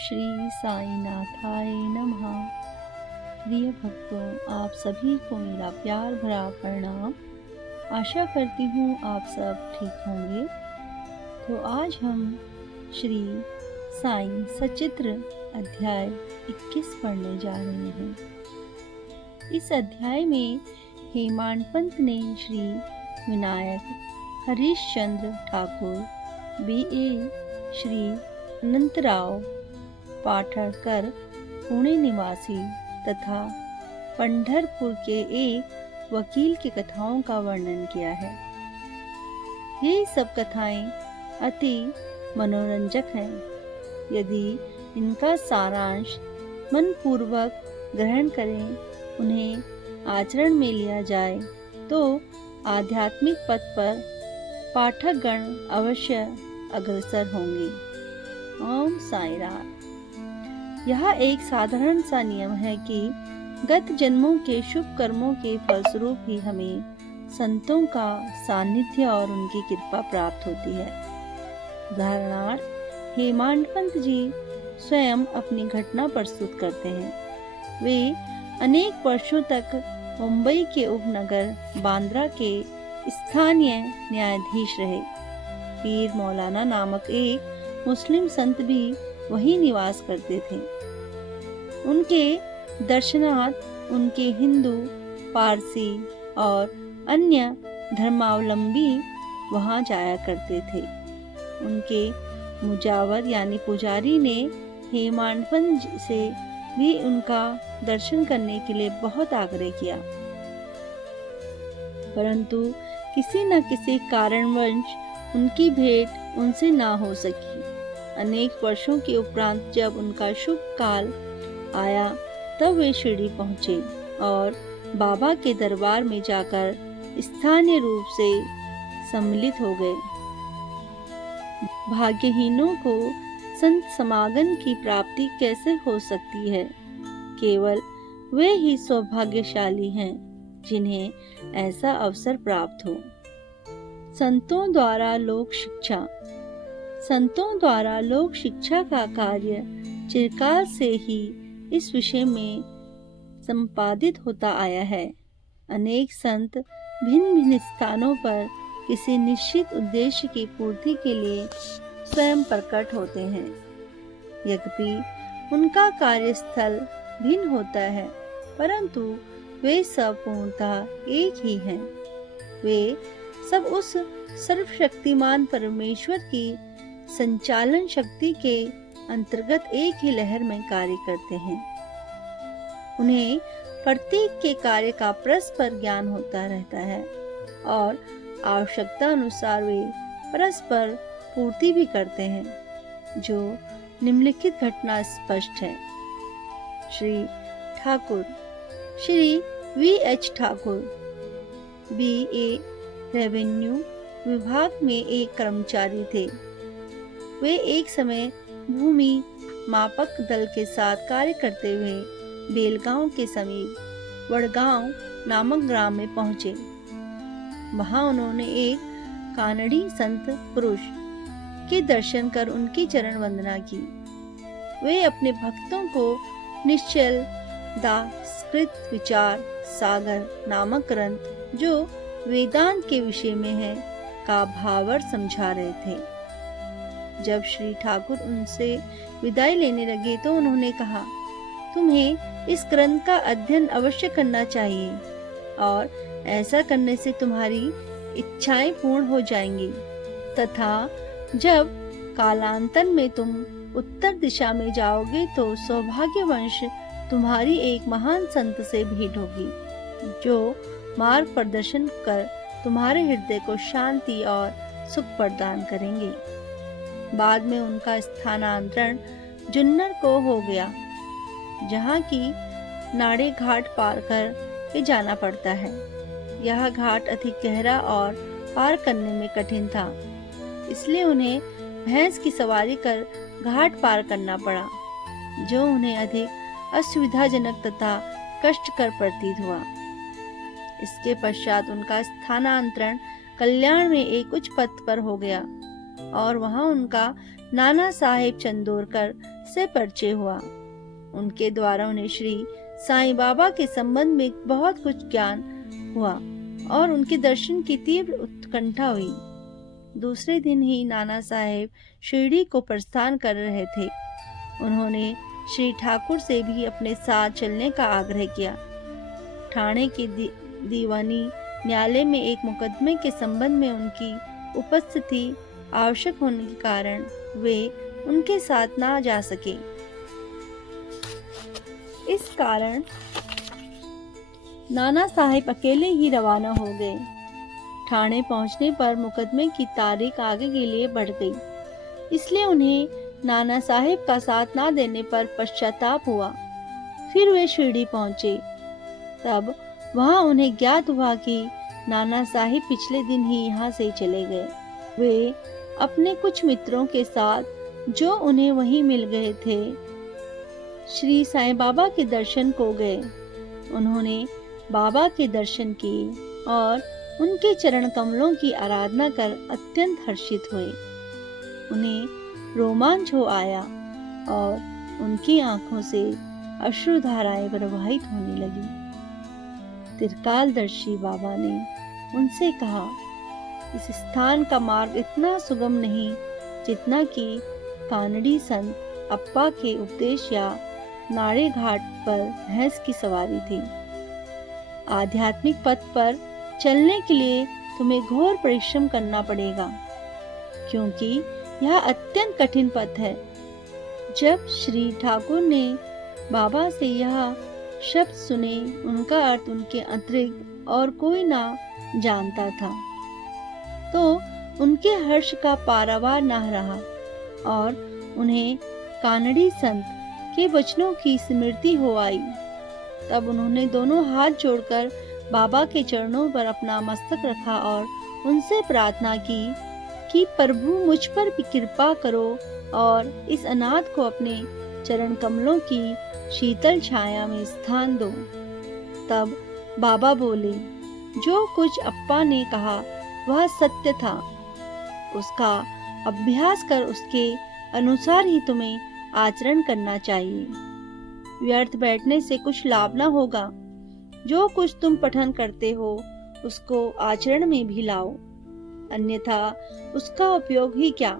श्री साईनाथाय नमः। प्रिय भक्तों, आप सभी को मेरा प्यार भरा प्रणाम। आशा करती हूँ आप सब ठीक होंगे। तो आज हम श्री साईं सचित्र अध्याय 21 पढ़ने जा रहे हैं। इस अध्याय में हेमाडपंत ने श्री विनायक हरीशचंद्र ठाकुर, B.A. श्री अनंतराव पाठरकर, पुणे निवासी तथा पंढरपुर के एक वकील की कथाओं का वर्णन किया है। ये सब कथाएं अति मनोरंजक हैं। यदि इनका सारांश मनपूर्वक ग्रहण करें, उन्हें आचरण में लिया जाए, तो आध्यात्मिक पथ पर पाठकगण अवश्य अग्रसर होंगे। ओम साई राम। यह एक साधारण सा नियम है कि गत जन्मों के शुभ कर्मों के फलस्वरूप ही हमें संतों का सानिध्य और उनकी कृपा प्राप्त होती है। उदाहरणार्थ, हेमाडपंत जी स्वयं अपनी घटना प्रस्तुत करते हैं। वे अनेक वर्षों तक मुंबई के उपनगर बांद्रा के स्थानीय न्यायाधीश रहे। पीर मौलाना नामक एक मुस्लिम संत भी वहीं निवास करते थे। उनके दर्शनार्थ उनके हिंदू, पारसी और अन्य धर्मावलंबी वहां जाया करते थे। उनके मुजावर यानी पुजारी ने हेमाडपंत से भी उनका दर्शन करने के लिए बहुत आग्रह किया, परंतु किसी न किसी कारणवश उनकी भेंट उनसे ना हो सकी। अनेक वर्षों के उपरांत जब उनका शुभ काल आया, तब वे शिरडी पहुंचे और बाबा के दरबार में जाकर स्थानीय रूप से सम्मिलित हो गए। भाग्यहीनों को संत समागम की प्राप्ति कैसे हो सकती है? केवल वे ही सौभाग्यशाली हैं जिन्हें ऐसा अवसर प्राप्त हो। संतों द्वारा लोक शिक्षा। संतों द्वारा लोक शिक्षा का कार्य चिरकाल से ही इस विषय में संपादित होता आया है। अनेक संत भिन्न भिन्न स्थानों पर किसी निश्चित उद्देश्य की पूर्ति के लिए स्वयं प्रकट होते हैं। यद्यपि उनका कार्यस्थल भिन्न होता है, परंतु वे सब पूर्णतः एक ही हैं। वे सब उस सर्वशक्तिमान परमेश्वर की संचालन शक्ति के अंतर्गत एक ही लहर में कार्य करते हैं। उन्हें प्रत्येक के कार्य का परस्पर ज्ञान होता रहता है और आवश्यकता अनुसार वे परस्पर पूर्ति भी करते हैं। जो निम्नलिखित घटना स्पष्ट है। Shri Thakur Shri V.H. Thakur B.A. Revenue विभाग में एक कर्मचारी थे। वे एक समय भूमि मापक दल के साथ कार्य करते हुए बेलगांव के समीप वडगांव नामक ग्राम में पहुंचे। वहां उन्होंने एक कानड़ी संत पुरुष के दर्शन कर उनकी चरण वंदना की। वे अपने भक्तों को निश्चल दासकृत विचार सागर नामक ग्रंथ, जो वेदांत के विषय में है, का भावार्थ समझा रहे थे। जब श्री ठाकुर उनसे विदाई लेने लगे तो उन्होंने कहा, तुम्हें इस ग्रंथ का अध्ययन अवश्य करना चाहिए और ऐसा करने से तुम्हारी इच्छाएं पूर्ण हो जाएंगी तथा जब कालांतर में तुम उत्तर दिशा में जाओगे तो सौभाग्यवश तुम्हारी एक महान संत से भेंट होगी, जो मार्ग प्रदर्शन कर तुम्हारे हृदय को शांति और सुख प्रदान करेंगे। बाद में उनका स्थानांतरण जुन्नर को हो गया, जहाँ की नाड़े घाट पार कर के जाना पड़ता है। यह घाट अधिक गहरा और पार करने में कठिन था, इसलिए उन्हें भैंस की सवारी कर घाट पार करना पड़ा, जो उन्हें अधिक असुविधाजनक तथा कष्टकर प्रतीत हुआ। इसके पश्चात उनका स्थानांतरण कल्याण में एक उच्च पद पर हो गया और वहां उनका नाना साहेब चंदोरकर से परिचय हुआ। उनके द्वारा उन्हें श्री साईं बाबा के संबंध में बहुत कुछ ज्ञान हुआ और उनके दर्शन की तीव्र उत्कंठा हुई। दूसरे दिन ही नाना साहेब शिरडी को प्रस्थान कर रहे थे। उन्होंने श्री ठाकुर से भी अपने साथ चलने का आग्रह किया। ठाणे के दीवानी न्यायालय में एक मुकदमे के संबंध में उनकी उपस्थिति आवश्यक होने के कारण वे उनके साथ ना जा सके। इस कारण नाना साहेब अकेले ही रवाना हो गए। ठाणे पहुंचने पर मुकदमे की तारीख आगे के लिए बढ़ गई, इसलिए उन्हें नाना साहेब का साथ ना देने पर पश्चाताप हुआ। फिर वे शिरडी पहुंचे। तब वहां उन्हें ज्ञात हुआ कि नाना साहिब पिछले दिन ही यहाँ से चले गए। वे अपने कुछ मित्रों के साथ जो उन्हें वहीं मिल गए थे, श्री साईं बाबा के दर्शन को गए। उन्होंने बाबा के दर्शन किए और उनके चरण कमलों की आराधना कर अत्यंत हर्षित हुए। उन्हें रोमांच हो आया और उनकी आंखों से अश्रुधाराएं प्रवाहित होने लगी। त्रिकालदर्शी बाबा ने उनसे कहा, इस स्थान का मार्ग इतना सुगम नहीं जितना कि कानड़ी संत अप्पा के उपदेश या नाड़े घाट पर भैंस की सवारी थी। आध्यात्मिक पथ पर चलने के लिए तुम्हें घोर परिश्रम करना पड़ेगा, क्योंकि यह अत्यंत कठिन पथ है। जब श्री ठाकुर ने बाबा से यह शब्द सुने, उनका अर्थ उनके अतिरिक्त और कोई ना जानता था, तो उनके हर्ष का पारावार न रहा और उन्हें कानड़ी संत के वचनों की स्मृति हो आई। तब उन्होंने दोनों हाथ जोड़कर बाबा के चरणों पर अपना मस्तक रखा और उनसे प्रार्थना की कि प्रभु मुझ पर भी कृपा करो और इस अनाथ को अपने चरण कमलों की शीतल छाया में स्थान दो। तब बाबा बोले, जो कुछ अप्पा ने कहा वह सत्य था। उसका अभ्यास कर उसके अनुसार ही तुम्हें आचरण करना चाहिए। व्यर्थ बैठने से कुछ लाभ न होगा। जो कुछ तुम पठन करते हो उसको आचरण में भी लाओ, अन्यथा उसका उपयोग ही क्या।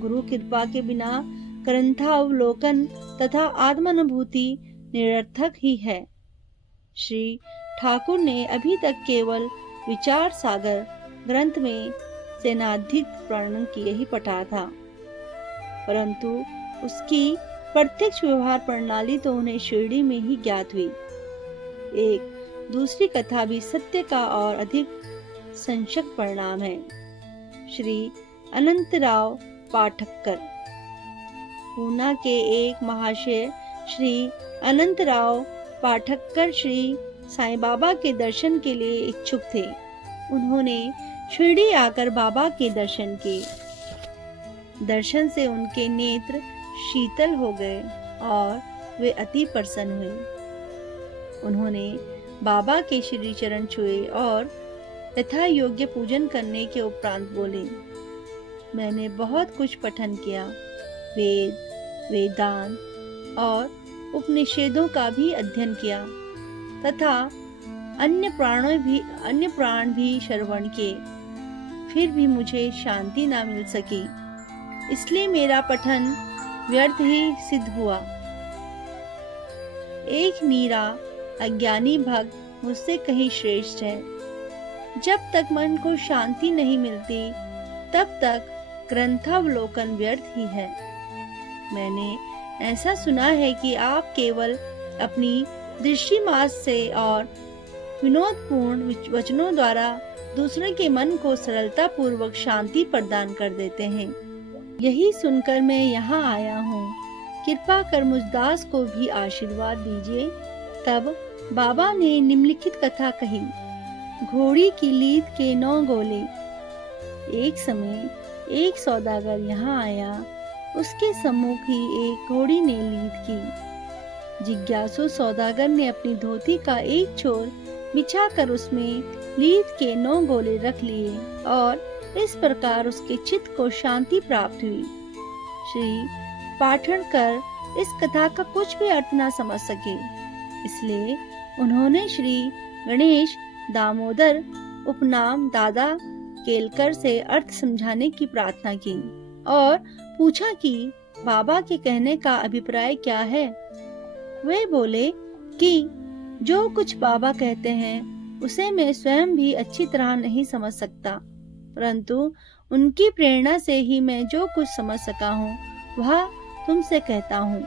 गुरु कृपा के बिना ग्रंथावलोकन तथा आत्मानुभूति निरर्थक ही है। श्री ठाकुर ने अभी तक केवल विचार सागर ग्रंथ में सेनाधिक वर्णन किए ही पढ़ा था, परंतु उसकी प्रत्यक्ष व्यवहार प्रणाली तो उन्हें शिरडी में ही ज्ञात हुई। एक दूसरी कथा भी सत्य का और अधिक संशक परिणाम है। श्री अनंतराव पाठक्कर, पूना के एक महाशय श्री अनंतराव पाठक्कर श्री साईं बाबा के दर्शन के लिए इच्छुक थे। उन्होंने शिरडी आकर बाबा के दर्शन किए। दर्शन से उनके नेत्र शीतल हो गए और वे अति प्रसन्न हुए। उन्होंने बाबा के श्री चरण छुए और यथा योग्य पूजन करने के उपरांत बोले, मैंने बहुत कुछ पठन किया, वेद, वेदांत और उपनिषदों का भी अध्ययन किया तथा अन्य प्राण भी श्रवण किए, फिर भी मुझे शांति ना मिल सकी। इसलिए मेरा पठन व्यर्थ ही सिद्ध हुआ। एक मीरा अज्ञानी भक्त मुझसे कहीं श्रेष्ठ है। जब तक मन को शांति नहीं मिलती तब तक ग्रंथावलोकन व्यर्थ ही है। मैंने ऐसा सुना है कि आप केवल अपनी दृष्टि मात्र से और विनोदपूर्ण वचनों द्वारा दूसरे के मन को सरलता पूर्वक शांति प्रदान कर देते हैं। यही सुनकर मैं यहाँ आया हूँ। कृपा कर मुझ दास को भी आशीर्वाद दीजिए। तब बाबा ने निम्नलिखित कथा कही। घोड़ी की लीद के 9 गोले। एक समय एक सौदागर यहाँ आया। उसके सम्मुख ही एक घोड़ी ने लीद की। जिज्ञासु सौदागर ने अपनी धोती का एक छोर बिछाकर उसमें लीद के 9 गोले रख लिए और इस प्रकार उसके चित्त को शांति प्राप्त हुई। श्री पाठन कर इस कथा का कुछ भी अर्थ न समझ सके, इसलिए उन्होंने श्री गणेश दामोदर उपनाम दादा केलकर से अर्थ समझाने की प्रार्थना की और पूछा कि बाबा के कहने का अभिप्राय क्या है। वे बोले कि जो कुछ बाबा कहते हैं उसे मैं स्वयं भी अच्छी तरह नहीं समझ सकता, परंतु उनकी प्रेरणा से ही मैं जो कुछ समझ सका हूँ वह तुमसे कहता हूँ।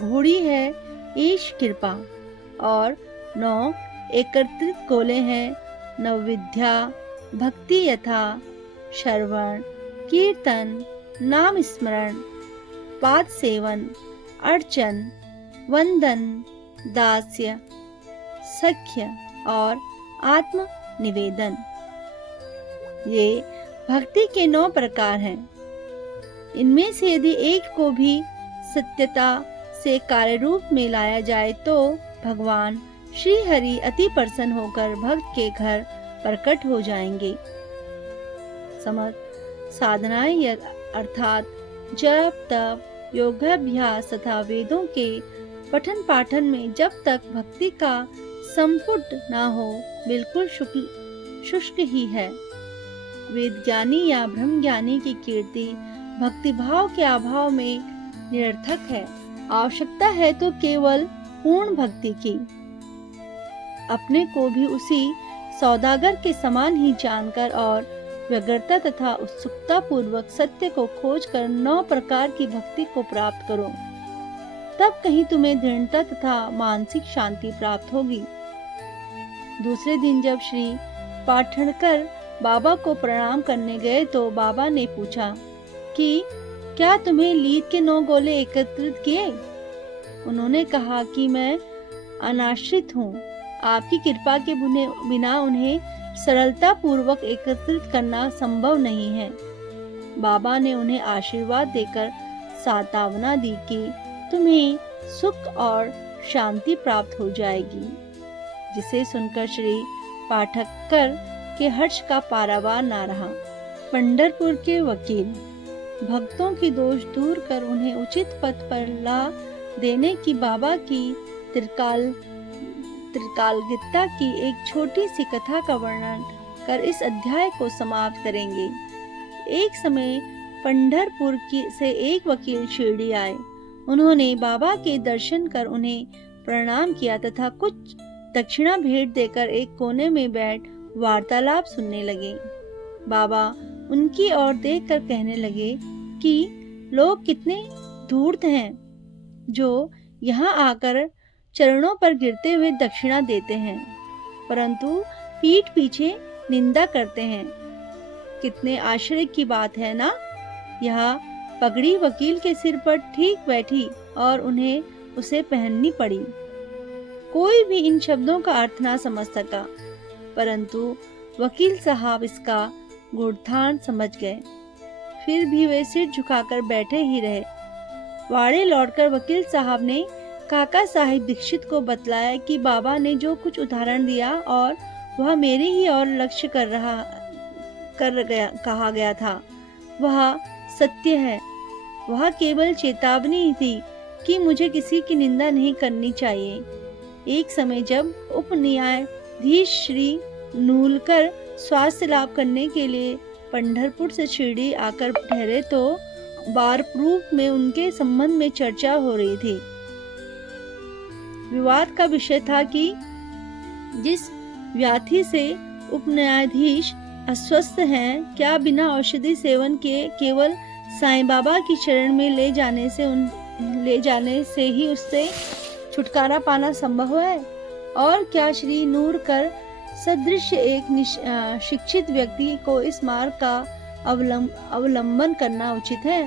घोड़ी है ईश कृपा और 9 एकत्रित गोले हैं नवविद्या, भक्ति यथा, श्रवण, कीर्तन, नाम स्मरण, पाद सेवन, अर्चन, वंदन, दास्य, सख्य और आत्म निवेदन। ये भक्ति के 9 प्रकार हैं। इनमें से यदि एक को भी सत्यता से कार्य रूप में लाया जाए तो भगवान श्री हरि अति प्रसन्न होकर भक्त के घर प्रकट हो जाएंगे। समझ साधनाएं अर्थात जप तप योगाभ्यास तथा वेदों के पठन पाठन में जब तक भक्ति का संपुट न हो बिल्कुल शुष्क ही है। वेद ज्ञानी या ब्रह्म ज्ञानी की कीर्ति भक्ति भाव के अभाव में निरर्थक है। आवश्यकता है तो केवल पूर्ण भक्ति की। अपने को भी उसी सौदागर के समान ही जानकर और व्यग्रता तथा उत्सुकता पूर्वक सत्य को खोजकर 9 प्रकार की भक्ति को प्राप्त करो, तब कहीं तुम्हें दृढ़ता तथा मानसिक शांति प्राप्त होगी। दूसरे दिन जब श्री पाठणकर बाबा को प्रणाम करने गए तो बाबा ने पूछा कि क्या तुम्हें लीद के 9 गोले एकत्रित किए? उन्होंने कहा कि मैं अनाश्रित हूँ, आपकी कृपा के बिना उन्हें सरलता पूर्वक एकत्रित करना संभव नहीं है। बाबा ने उन्हें आशीर्वाद देकर सांत्वना दी कि तुम्हें सुख और शांति प्राप्त हो जाएगी, जिसे सुनकर श्री पाठकर के हर्ष का पारावार न रहा। पंढरपुर के वकील भक्तों की दोष दूर कर उन्हें उचित पथ पर ला देने की बाबा की त्रिकालगिता की एक छोटी सी कथा का वर्णन कर इस अध्याय को समाप्त करेंगे। एक समय पंढरपुर से एक वकील शिरडी आए। उन्होंने बाबा के दर्शन कर उन्हें प्रणाम किया तथा कुछ दक्षिणा भेंट देकर एक कोने में बैठ वार्तालाप सुनने लगे। बाबा उनकी ओर देखकर कहने लगे कि लोग कितने धूर्त हैं जो यहाँ आकर चरणों पर गिरते हुए दक्षिणा देते हैं, परंतु पीठ पीछे निंदा करते हैं। कितने आश्चर्य की बात है ना। यह पगड़ी वकील के सिर पर ठीक बैठी और उन्हें उसे पहननी पड़ी। कोई भी इन शब्दों का अर्थ ना समझ सका, परंतु वकील साहब इसका गूढ़ार्थ समझ गए। फिर भी वे सिर झुकाकर बैठे ही रहे। वाड़े लौटकर वकील साहब ने काका साहिब दीक्षित को बतलाया कि बाबा ने जो कुछ उदाहरण दिया और वह मेरे ही और लक्ष्य कहा गया था वह सत्य है। वह केवल चेतावनी ही थी कि मुझे किसी की निंदा नहीं करनी चाहिए। एक समय जब उप न्यायाधीश श्री नूलकर स्वास्थ्य लाभ करने के लिए पंढरपुर से शिरडी आकर ठहरे तो बार प्रूफ में उनके संबंध में चर्चा हो रही थी। विवाद का विषय था कि जिस व्याधि से उप न्यायाधीश अस्वस्थ हैं, क्या बिना औषधि सेवन के केवल साईं बाबा की शरण में ले जाने से ही उससे छुटकारा पाना संभव है? और क्या श्री नूरकर सदृश एक शिक्षित व्यक्ति को इस मार्ग का अवलंबन करना उचित है?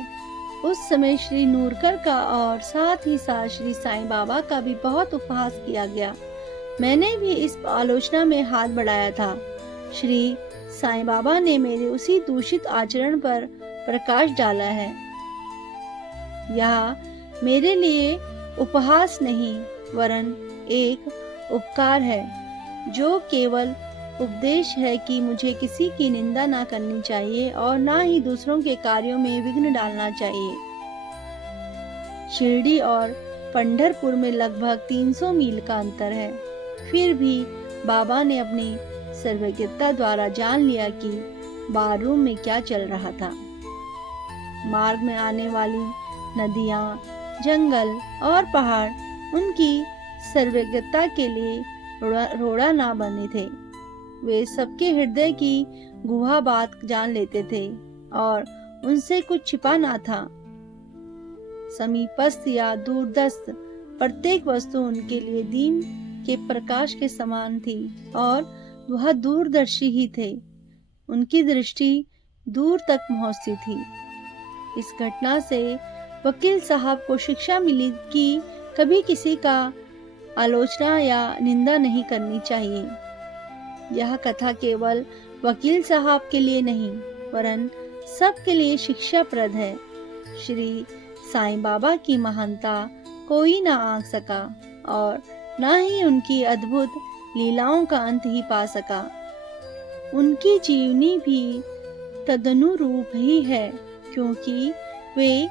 उस समय श्री नूरकर का और साथ ही साथ श्री साईं बाबा का भी बहुत उपहास किया गया। मैंने भी इस आलोचना में हाथ बढ़ाया था। श्री साईं बाबा ने मेरे उसी दूषित आचरण पर प्रकाश डाला है। यह मेरे लिए उपहास नहीं वरन एक उपकार है, जो केवल उपदेश है कि मुझे किसी की निंदा ना करनी चाहिए और ना ही दूसरों के कार्यों में विघ्न डालना चाहिए। शिरडी और पंढरपुर में लगभग 300 मील का अंतर है। फिर भी बाबा ने अपनी सर्वज्ञता द्वारा जान लिया कि बाथरूम में क्या चल रहा था। मार्ग में आने वाली नदियाँ, जंगल और पहाड़ उनकी सर्वज्ञता के लिए रोड़ा ना बने थे। वे सबके हृदय की गुहा बात जान लेते थे और उनसे कुछ छिपा ना था। समीपस्थ या दूरदस्त प्रत्येक वस्तु उनके लिए दिन के प्रकाश के समान थी और वह दूरदर्शी ही थे। उनकी दृष्टि दूर तक पहुंचती थी। इस घटना से वकील साहब को शिक्षा मिली कि कभी किसी का आलोचना या निंदा नहीं करनी चाहिए। यह कथा केवल वकील साहब के लिए नहीं वरन सबके लिए शिक्षाप्रद है। श्री साईं बाबा की महानता कोई ना आंक सका और न ही उनकी अद्भुत लीलाओं का अंत ही पा सका। उनकी जीवनी भी तदनुरूप ही है, क्योंकि वे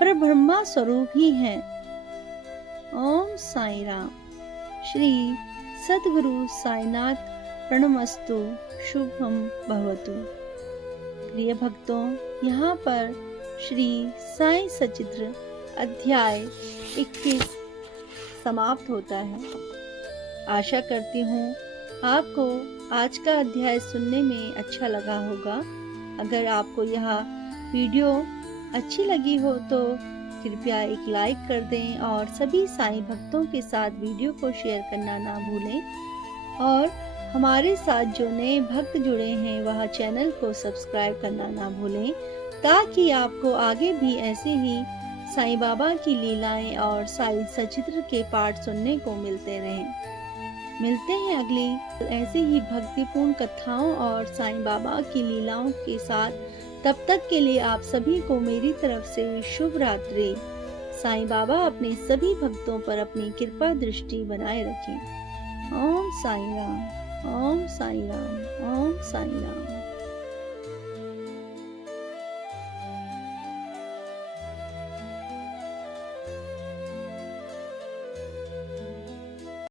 परब्रह्मा स्वरूप ही हैं। ओम साई राम। श्री सद्गुरु साईनाथ प्रणमस्तु। शुभम भवतु। प्रिय भक्तों, यहाँ पर श्री साई सचित्र अध्याय 21 समाप्त होता है। आशा करती हूँ आपको आज का अध्याय सुनने में अच्छा लगा होगा। अगर आपको यह वीडियो अच्छी लगी हो तो कृपया एक लाइक कर दें और सभी साईं भक्तों के साथ वीडियो को शेयर करना ना भूलें। और हमारे साथ जो नए भक्त जुड़े हैं वह चैनल को सब्सक्राइब करना ना भूलें, ताकि आपको आगे भी ऐसे ही साईं बाबा की लीलाएं और साईं सचित्र के पाठ सुनने को मिलते रहें। मिलते हैं अगली ऐसे ही भक्तिपूर्ण कथाओं और साईं बाबा की लीलाओं के साथ। तब तक के लिए आप सभी को मेरी तरफ से शुभ रात्रि। साईं बाबा अपने सभी भक्तों पर अपनी कृपा दृष्टि बनाए रखें। ओम साईं राम, ओम साईं राम, ओम साईं राम।